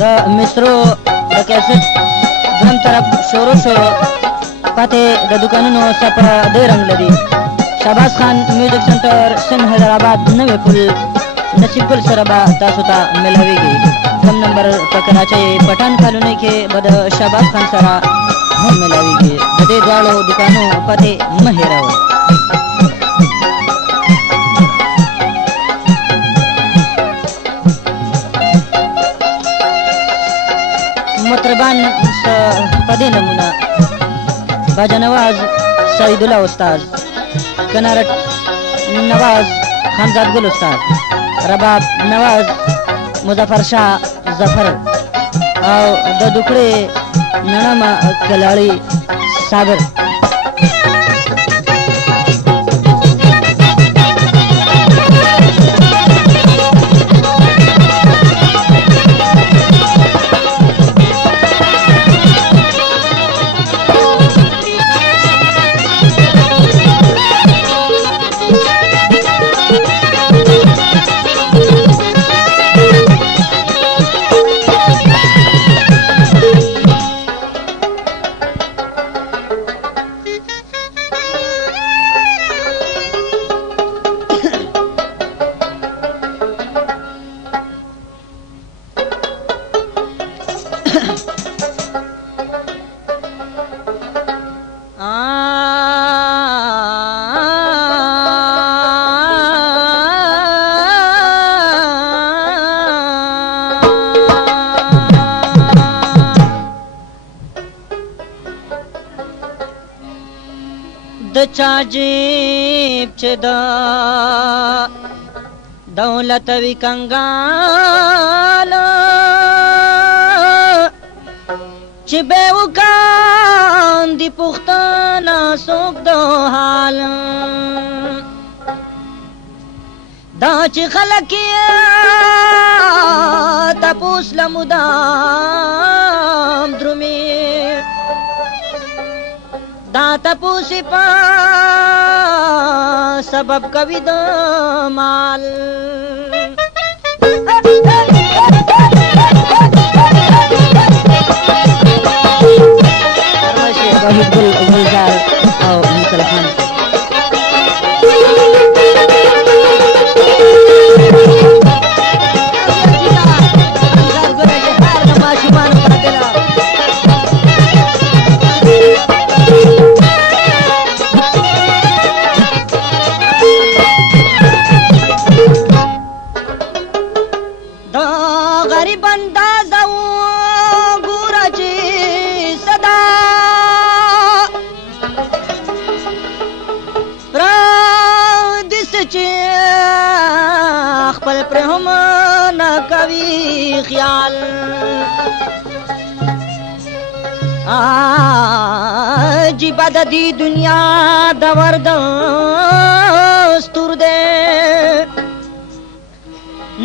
د مصرو د کیسټ دویم طرف شروع شو. پاتې د دکانونو صفه د رنګ لري. شهباز خان میوزیک سنټر سن حیدرآباد نوې پل نصیب ګل سره به تاسو ته ملاویږي. دویم نمبر په کراچۍ پټان کالونۍ کې به د شهباز خان سره هم ملاویږي. د دې دواړو دکانو پاتې مه هېروئ. مطربان په دې نمونه باجا نواز سعید الله استاد، کنارت نواز خانزاد ګل استاد، رباب نواز مظفر شاه ظفر او د دوکړې نړما کلاړي صابر. د چا جیب چې د دولت وی کنګال چې به وکاند دی پښتانه څوک د حال دا چې خلک یې تپوس لمدام درومي دا تپوسی پا سبب کوي د مال وحید گل گلزار او مسلمان خپل پر هم نه کوي خیال عجیبه د دې دنیا د ورد ستور دی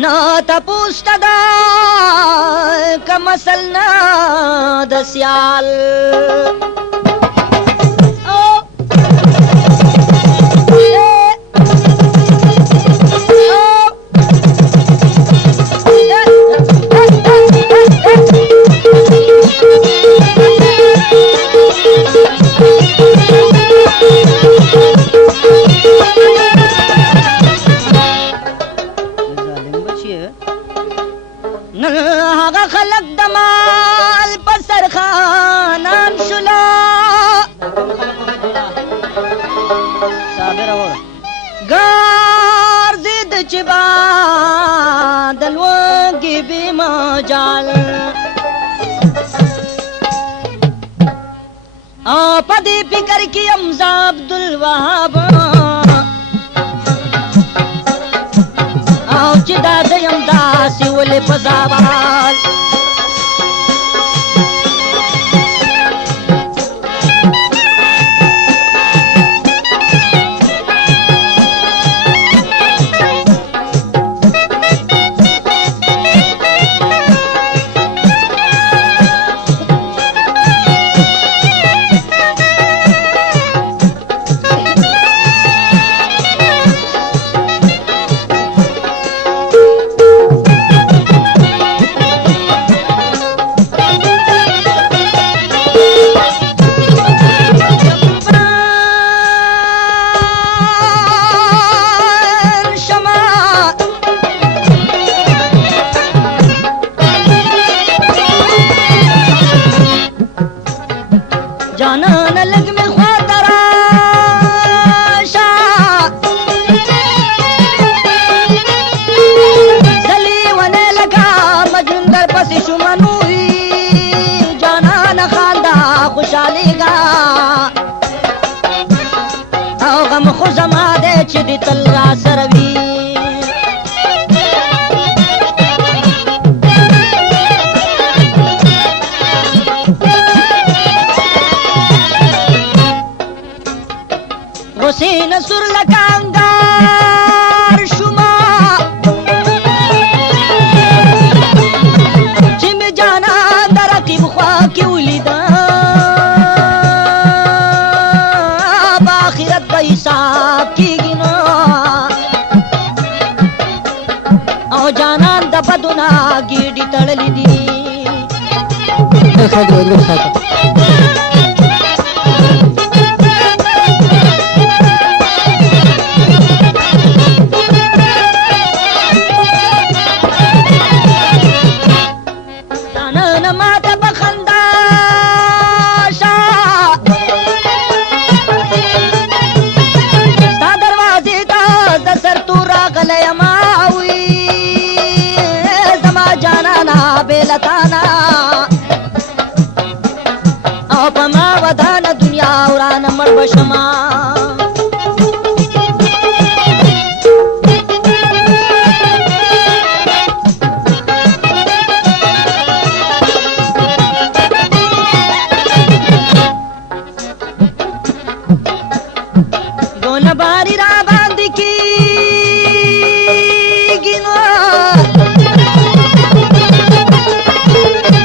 نه تپوس ته ده که مسل نه د سیال هغه خلق د مال په سرخانان شلا ګرځېد چې د لوږې بې مجال په دې فکر کې یم زه عبدالوهاب او چې دا زه یم داسې ولې په زوال او جانان د بدونا ګیډي تړلې دي جانان ماته بخندا شا ستا دروازې ته د سر تور راغلی ما وي زما جانانا بېلتانا او په ما ودانه دنیا ورانه مړ بشما باری را باندې کیږي نو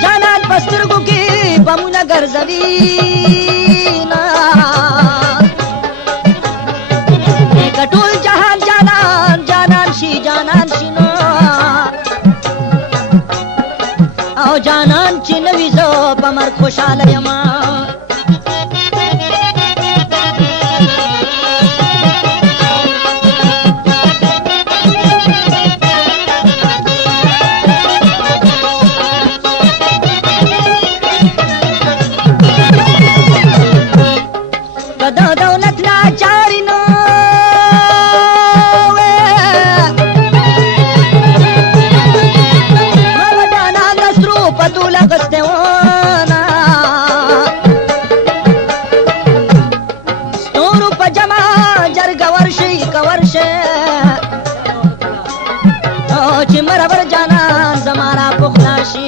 جانان پسترګو کې بمونه ګرځوي نا کټول جهان جانان جانان شي نو او جانان چې نوې زو په مر خوشاله یم دولت لا چاری نو مودانا نسرو پتولا غسته وانا ستورو پجما جرګ ورشي کورشه او چې مربر جانا زمارا پخلاشي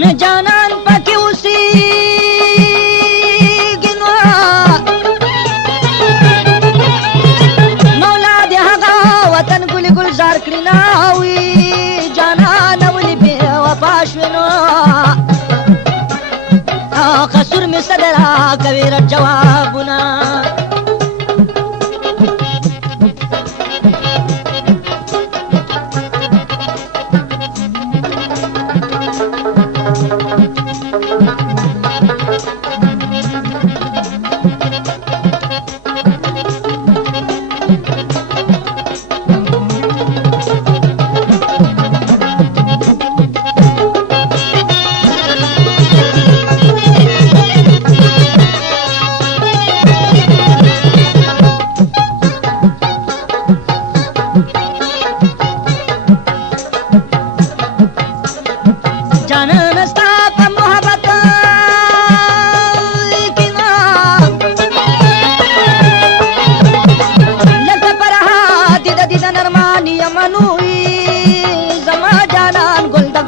में जानन पके उसी गिनवा मौला दे हगा वतन गुल गुलजार करिना हुई जानन वली बे वफाशनो खसुर में सदरा कबीर जवाबना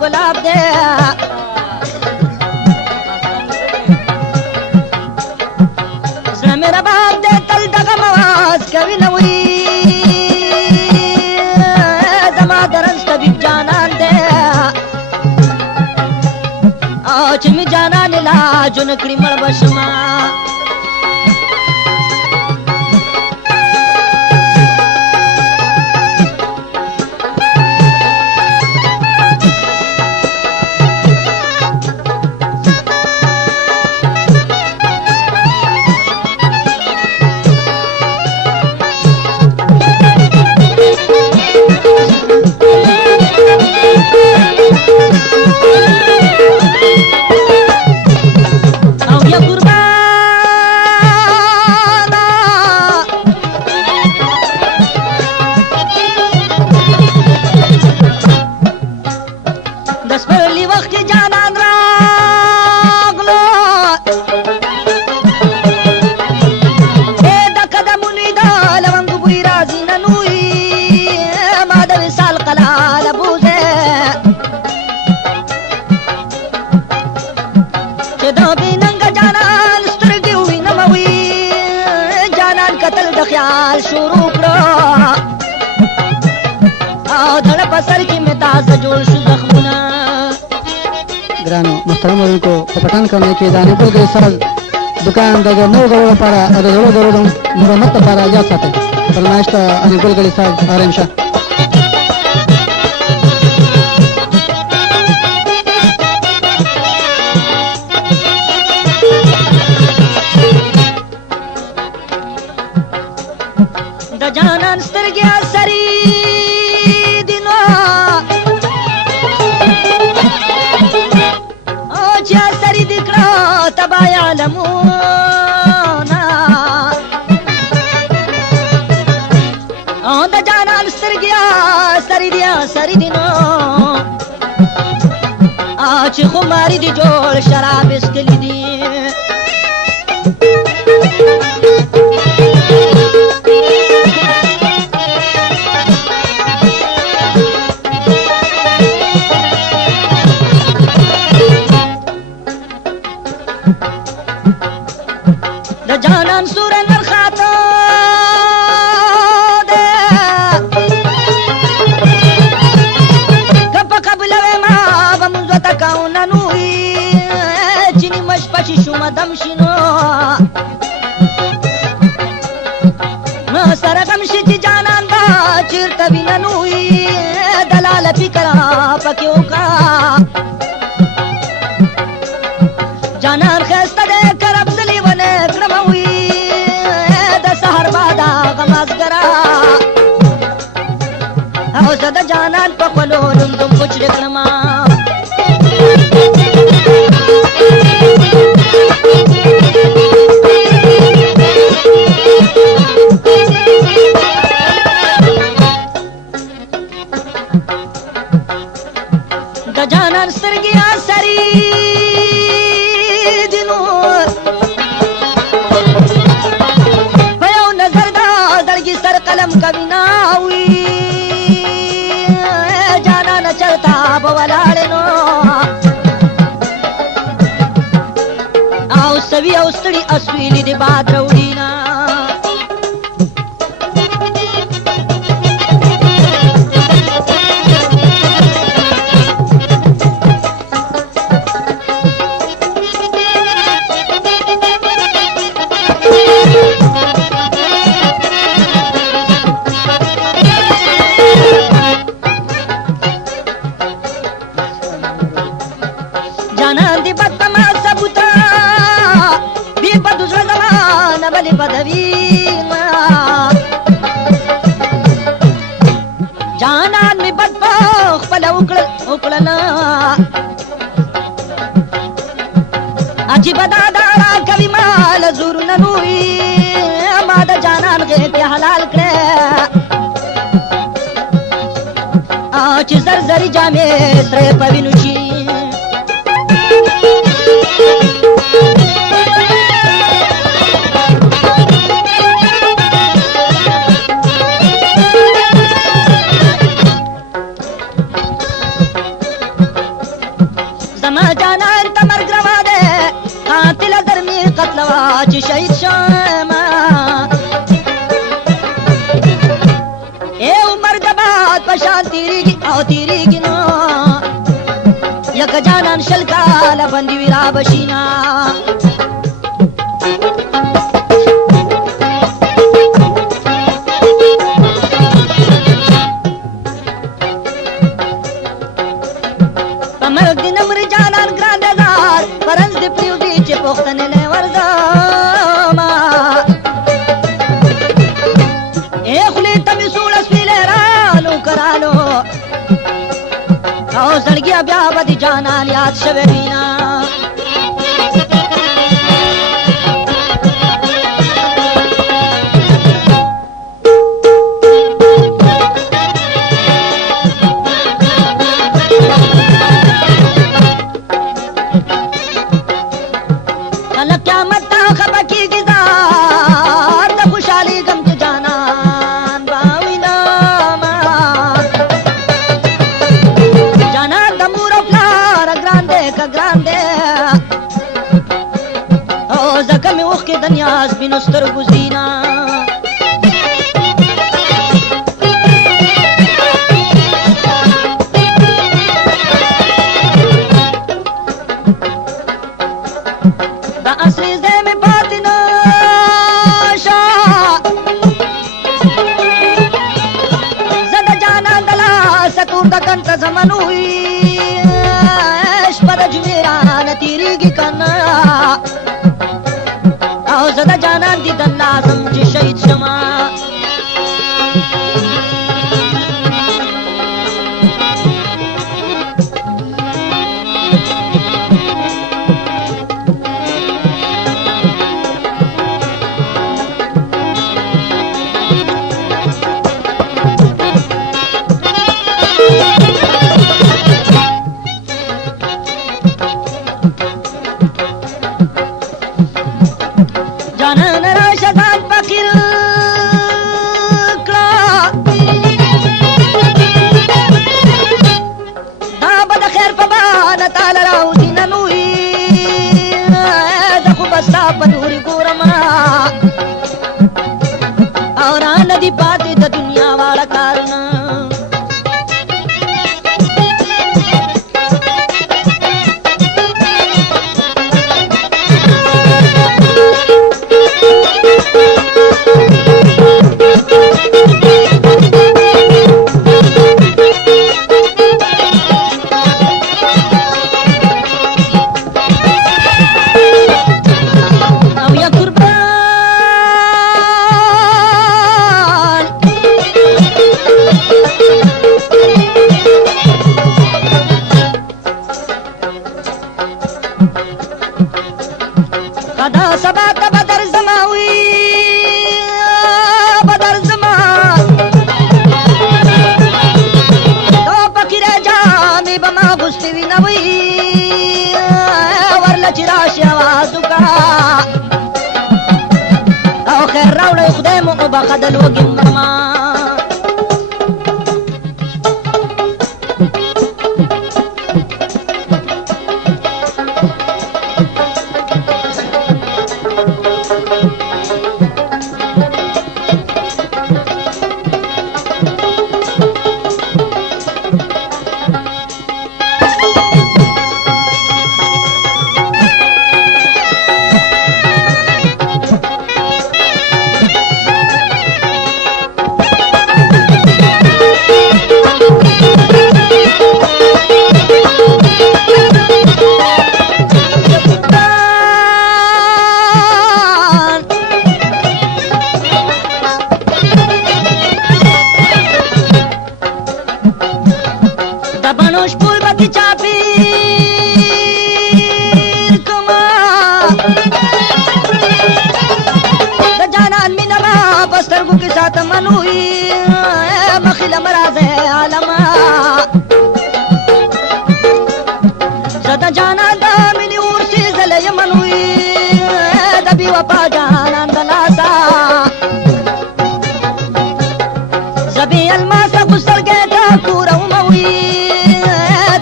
गुलाब दे मेरा बाप दे तल दगम आवाज कभी न हुई जमा दरन तभी जानान दे आज मी जाना नीला जुन क्रिमल बशमा خیال شروع کړو او دړه په سر کې مې تازه جوړ شو زخمونه. ګرانو محترم اورونکو په پټان کمرې کې د انیګل ساز دکان د نوو غړو لپاره او د زړو درو د مرمت لپاره اجازه ساتئ. فرمایش ته انیګل ګړي ساز آرام شه. د جانان سترګې سری دینو او چې سری دکړه تبا علمونا او د جانان سترګې سری دینو چې خماري دي جوړ شراب اسکلی دي. د جانان سور نرخاته ده کپ قبل ما بمزه تکاونه نوې چینی مش پچی شو مدم شینو ما سره غم شي چې جانان با چیرته وینا نوې دلال فکر پکې وکا جانان خسته ده کرب دلی ونه کرموي د سحر بادا غمازګرا او زه د جانان په خلو لوندم پچړ کړما. د جانان سترګې سری دینو په یو نظر دا زړګي سر قلم کوي ناوي جانان چرتا به ولاړ نو او سوي او ستړي اسویلي دی باد وروړینا. جانان دی بدما ثبوتا بی بدو زمان بلی بدوی جانان می بدبخ پلا اکڑنا عجیب دادا کوي مال زور ننوی ما دا جانان غیت حلال کرے چې زرزری جامې سره پوینو شي زما جانان ته مرګ روا ده قاتل درمي قتلوا چې شهید شم اے عمر د بعد پشان تیریږي او تیریږي نو یک جانان شل کاله بندي ویرا بشینا مرګ د نمر جانان ګران دار پرنس د پریو دی چې پختنه نه ورځما اے خلی تمی سوړ سپیل رالو کرالو او زړګیا بیا ودی جانان یاد شوه وینا دنیاز بینو سترګو زینا شهید شما جانان را شزان فقیر کړه دا به د خیر په بهانه تاله راوځي نن وي زه خو به ستا په لورې ګورم او رانه دي پاتې د دنیا واړه کارونه او یا قربان خدا سبا ته بدر زماوي بدر زما تو فقیر جامې به ما غوستې وي نه وي ورله چې راشي اواز وکړه او خیر راوړی خدای مو وبخه د لوږې مرمه بنوش پول بکی چاپیر کما د جانان مینا با پسترگو کے ساتھ منوی مخیل مراز عالما صدا جانان دا منی ورسی زلی منوی دبی وپا جانان دلاسا زبی الماسا گسل گیتا کورا موی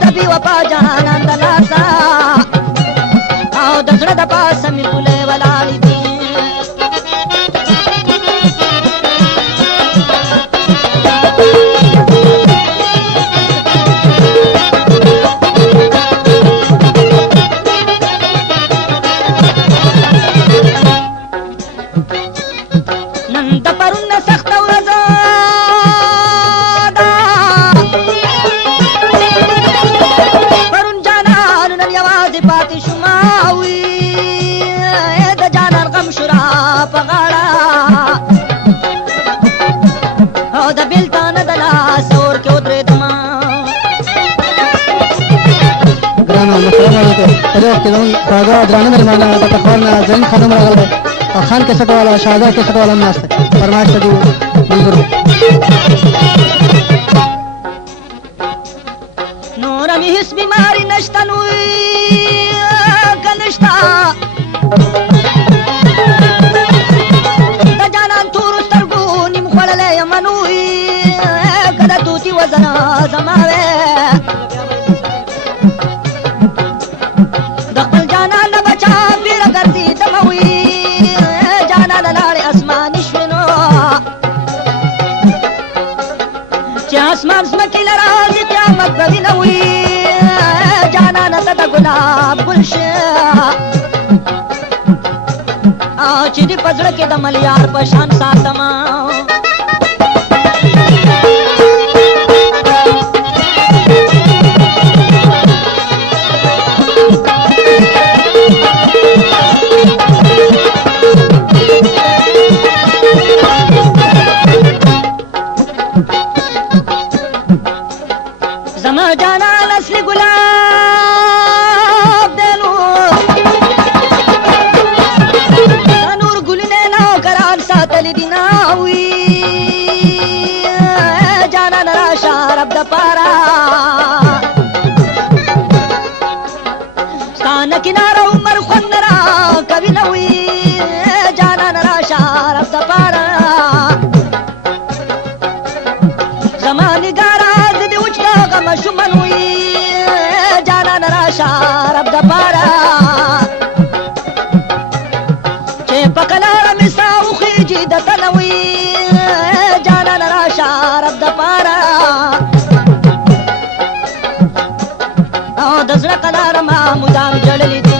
دبی وپا جانان دلاسا او دزړه د پاسه می ګلې ولاړې دي نن د پرونه سخته ورځ ده پرون جانان نن یوازې پاتې شوما وي د جانان غم شورا په غاړه او د بېلتانه د لاس اور کې ودرېدما ګرانو السلام علیکم په دې وخت کې زموږ خواږه درانه مېلمانه د پېښور نه زرین خانم راغلی دی او خان کیسټ والا شهزاد کیسټ والا هم ناست دی فرمایش ته دې منظور دی نور مې هیڅ بیماري نشته نوی که نشته د جانان تورو سترګو نیم خوړلی یم نوی که د توتي وزن زما وی د خپل جانان نه بچا بیره ګرځېدمه وي جانان لاړې اسماني شوې نو چې اسمان ځمکې له راځي قیامت به وي نه وي جانانه ته د ګلاب ګل شه او چې دې په زړه کې د ملیار په شان ساتمه کړی دی ناوي جانان راشه رب د پاره ستانه کناره عمر خوند را کوي نوي جانان راشه رب د پاره زمانه ګارا د دې وچتا غم شمن وي جانان راشه رب د پاره چې پکلار مساو خيجي د تنوي جانان راشه رب د پاره او د زړه قدار ما مدام جړلې دي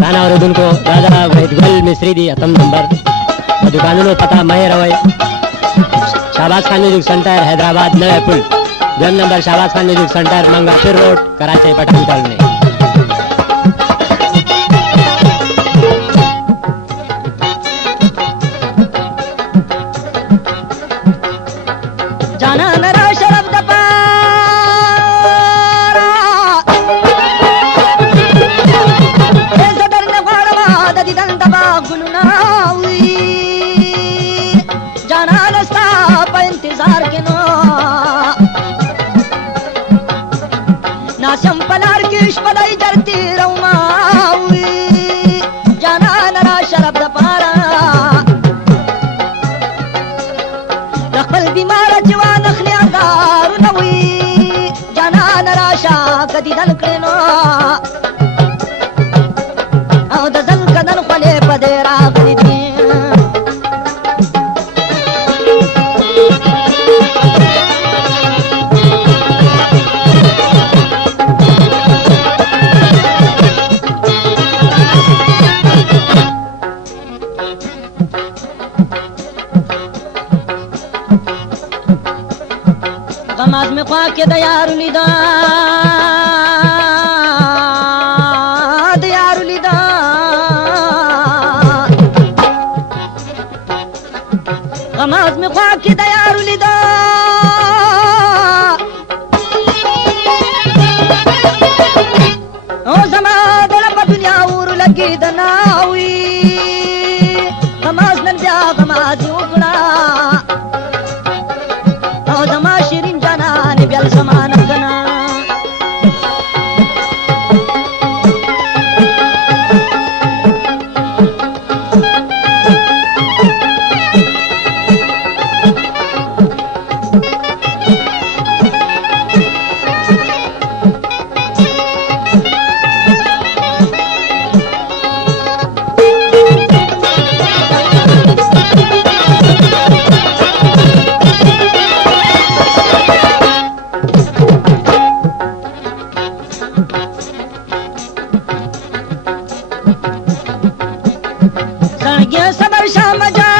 गाना اوریدونکو دادا وحیدګل مصری دی اتم نمبر د دکانونو پتا مې روي शाहबाज खान म्यूजिक सेंटर हैदराबाद नवे पुल 2 नंबर शाहबाज खान म्यूजिक सेंटर मंगापुर रोड कराची पठान कॉलोनी जाना नरा शरफ द पारा ए सदर न वाड़ा द दिदन दबा गुलनावी जाना नस्ता पे इंतजार के नो नासम पलार की इश्पदाई जरती रउमावी जाना नरा शरफ द पारा دخل بیمار جوان اخلیادار نوی جانان راشا کدی دن کرنو او د زن کدن خلی پدی راغلی دی غماز میں خواہ کے دیار لیدا دیار لیدا غماز میں خواہ کے دیار لیدا او زما دل په دنیا اور لګي دناوي غماز نن بیا غماز وکړه او زما شیرین جانان بیل زمان کنا سنگیا صبر شام جا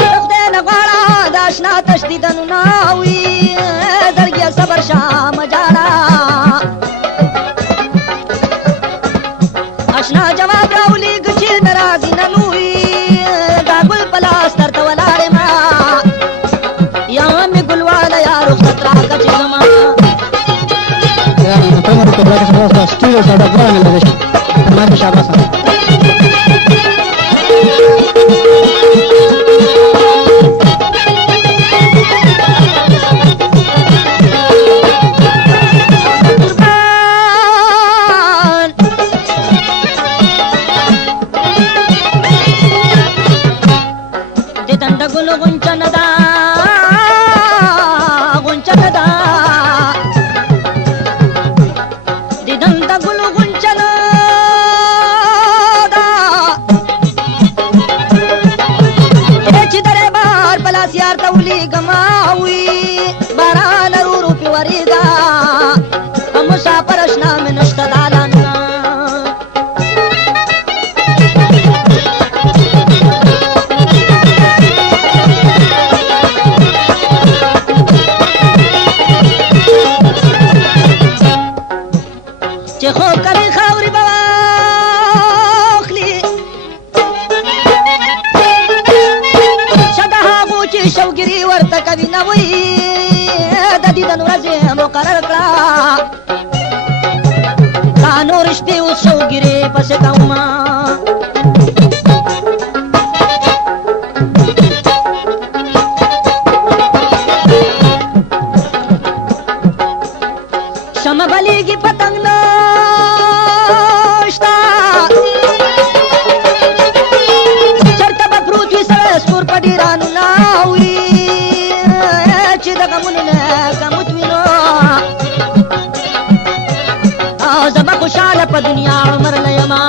دخدے نغارا داشنا تشدیدن ناوی زرگیا صبر شام جارا اشنا جواب راولی گچی نرازی ننوی دا گل پلاستر تولار ما یا می گلوالا یا رخصت را کچی زمان Primero que para que se pueda estilo se adapta en la derecha. Más de Shabaza. de tanta gulu gunchanada gunchanada gulu gunchana echi dare bar palas yar tawli gamawi baran ruru pi warida amusha parashna min ishtadalana چې خو کړي خاوري بواخلي شده هغو چې شوګري ورته کوي نه وي د دیدن ورځې مقرر کړه نور شپې اوس شوګیرې پسې کومه شمع بلیږي پتنګ نشته چرته به پروت وي سړی سکور په ډیرانو نه اوري چې د غمونو نه کموت وي نو زه به خوشحاله په دنیا عمر نه یمه